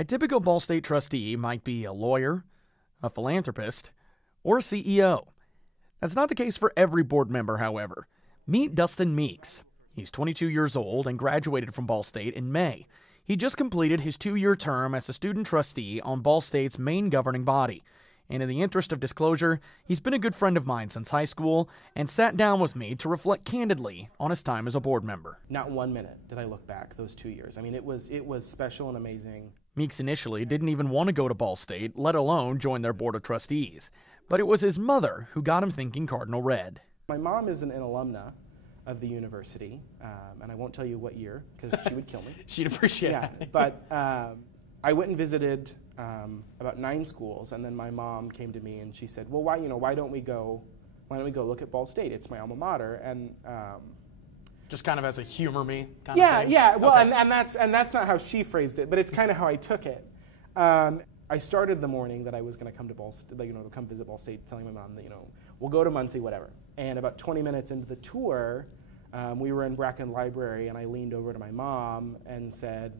A typical Ball State trustee might be a lawyer, a philanthropist, or a CEO. That's not the case for every board member, however. Meet Dustin Meeks. He's 22 years old and graduated from Ball State in May. He just completed his 2-year term as a student trustee on Ball State's main governing body. And in the interest of disclosure, he's been a good friend of mine since high school and sat down with me to reflect candidly on his time as a board member. Not 1 minute did I look back those 2 years. I mean, it was special and amazing. Meeks initially didn't even want to go to Ball State, let alone join their board of trustees. But it was his mother who got him thinking cardinal red. My mom is an alumna of the university, and I won't tell you what year because she would kill me. She'd appreciate it. But I went and visited about 9 schools, and then my mom came to me and she said, "Well, why don't we go look at Ball State? It's my alma mater." And just kind of as a humor me kind of thing? Yeah. Well, okay. and that's not how she phrased it, but it's kind of how I took it. I started the morning that I was going to come to Ball State, to come visit Ball State, telling my mom that we'll go to Muncie, whatever. And about 20 minutes into the tour, we were in Bracken Library, and I leaned over to my mom and said,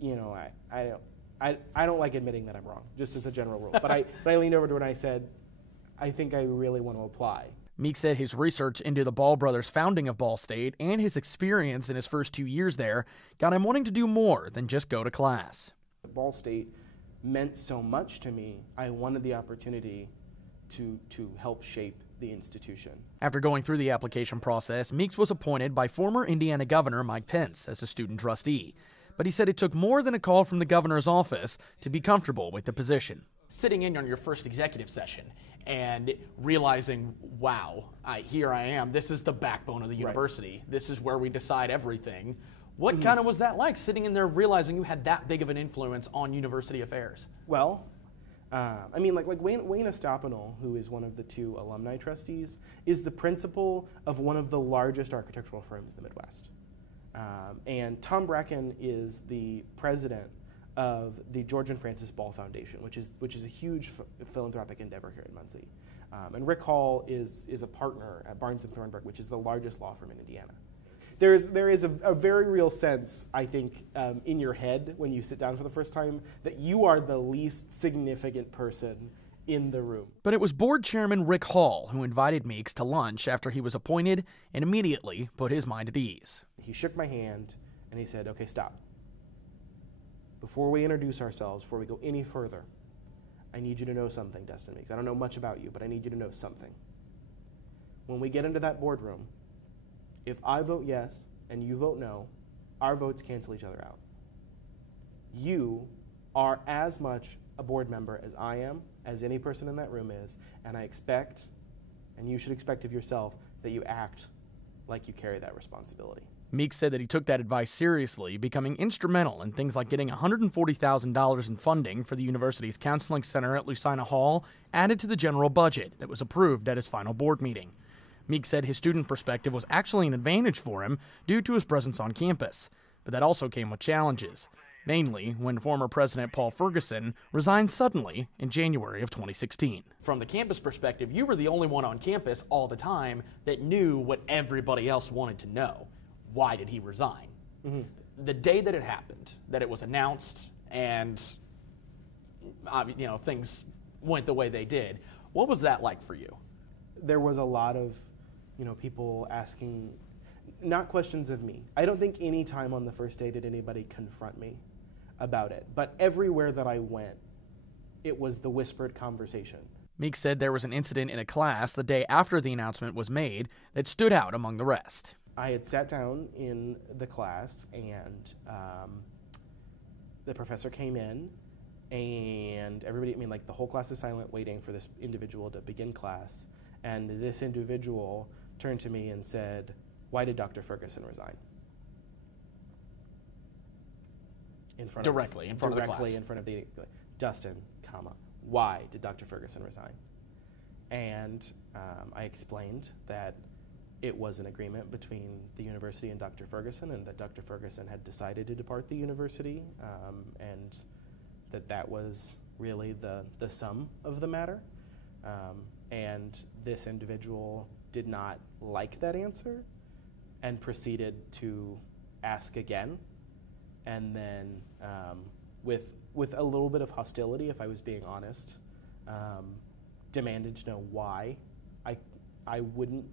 I don't like admitting that I'm wrong, just as a general rule. But I leaned over to her and I said, I think I really want to apply. Meeks said his research into the Ball brothers' founding of Ball State and his experience in his first 2 years there got him wanting to do more than just go to class. Ball State meant so much to me, I wanted the opportunity to help shape the institution. After going through the application process, Meeks was appointed by former Indiana Governor Mike Pence as a student trustee. But he said it took more than a call from the governor's office to be comfortable with the position. Sitting in on your first executive session and realizing, wow, here I am. This is the backbone of the university. Right. This is where we decide everything. What kind of was that like, sitting in there realizing you had that big of an influence on university affairs? Well, like Wayne Estopinal, who is one of the 2 alumni trustees, is the principal of one of the largest architectural firms in the Midwest. And Tom Bracken is the president of the George and Francis Ball Foundation, which is a huge philanthropic endeavor here in Muncie. And Rick Hall is a partner at Barnes & Thornburg, which is the largest law firm in Indiana. There is a very real sense, I think, in your head when you sit down for the first time that you are the least significant person in the room. But it was board chairman Rick Hall who invited Meeks to lunch after he was appointed and immediately put his mind at ease. He shook my hand and he said, "Okay, stop. Before we introduce ourselves, before we go any further, I need you to know something, Dustin Meeks. I don't know much about you, but I need you to know something. When we get into that boardroom, if I vote yes and you vote no, our votes cancel each other out. You are as much a board member as I am, as any person in that room is, and I expect, and you should expect of yourself, that you act like you carry that responsibility." Meeks said that he took that advice seriously, becoming instrumental in things like getting $140,000 in funding for the university's counseling center at Lucina Hall added to the general budget that was approved at his final board meeting. Meeks said his student perspective was actually an advantage for him due to his presence on campus, but that also came with challenges, mainly when former President Paul Ferguson resigned suddenly in January of 2016. From the campus perspective, you were the only one on campus all the time that knew what everybody else wanted to know. Why did he resign? Mm-hmm. The day that it happened, that it was announced and things went the way they did, what was that like for you? There was a lot of people asking, not questions of me. I don't think any time on the first day did anybody confront me about it. But everywhere that I went, it was the whispered conversation. Meeks said there was an incident in a class the day after the announcement was made that stood out among the rest. I had sat down in the class, and the professor came in, and everybody, the whole class is silent waiting for this individual to begin class. And this individual turned to me and said, "Why did Dr. Ferguson resign?" Directly in front of the class. Directly in front of the Dustin, why did Dr. Ferguson resign? And I explained that it was an agreement between the university and Dr. Ferguson, and that Dr. Ferguson had decided to depart the university, and that was really the sum of the matter. And this individual did not like that answer and proceeded to ask again and then with a little bit of hostility, if I was being honest, demanded to know why I wouldn't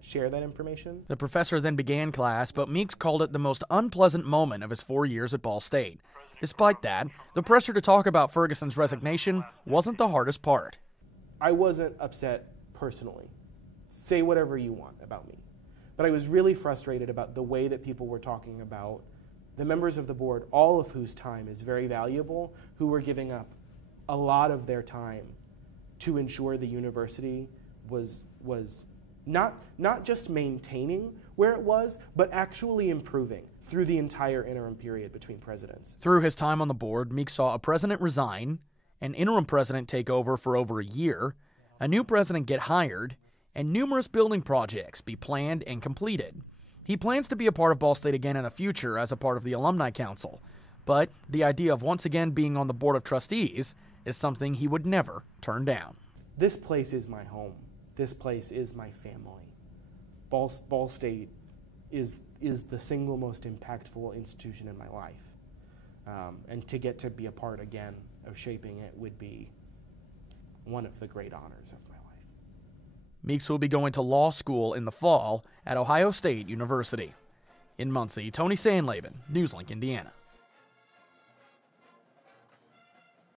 share that information. The professor then began class, but Meeks called it the most unpleasant moment of his 4 years at Ball State. Despite that, the pressure to talk about Ferguson's resignation wasn't the hardest part. I wasn't upset personally. Say whatever you want about me. But I was really frustrated about the way that people were talking about the members of the board, all of whose time is very valuable, who were giving up a lot of their time to ensure the university was not just maintaining where it was, but actually improving through the entire interim period between presidents. Through his time on the board, Meeks saw a president resign, an interim president take over for over a year, a new president get hired, and numerous building projects be planned and completed. He plans to be a part of Ball State again in the future as a part of the Alumni Council, but the idea of once again being on the Board of Trustees is something he would never turn down. This place is my home. This place is my family. Ball State is the single most impactful institution in my life. And to get to be a part again of shaping it would be one of the great honors of my life. Meeks will be going to law school in the fall at Ohio State University. In Muncie, Tony Sandlaben, NewsLink, Indiana.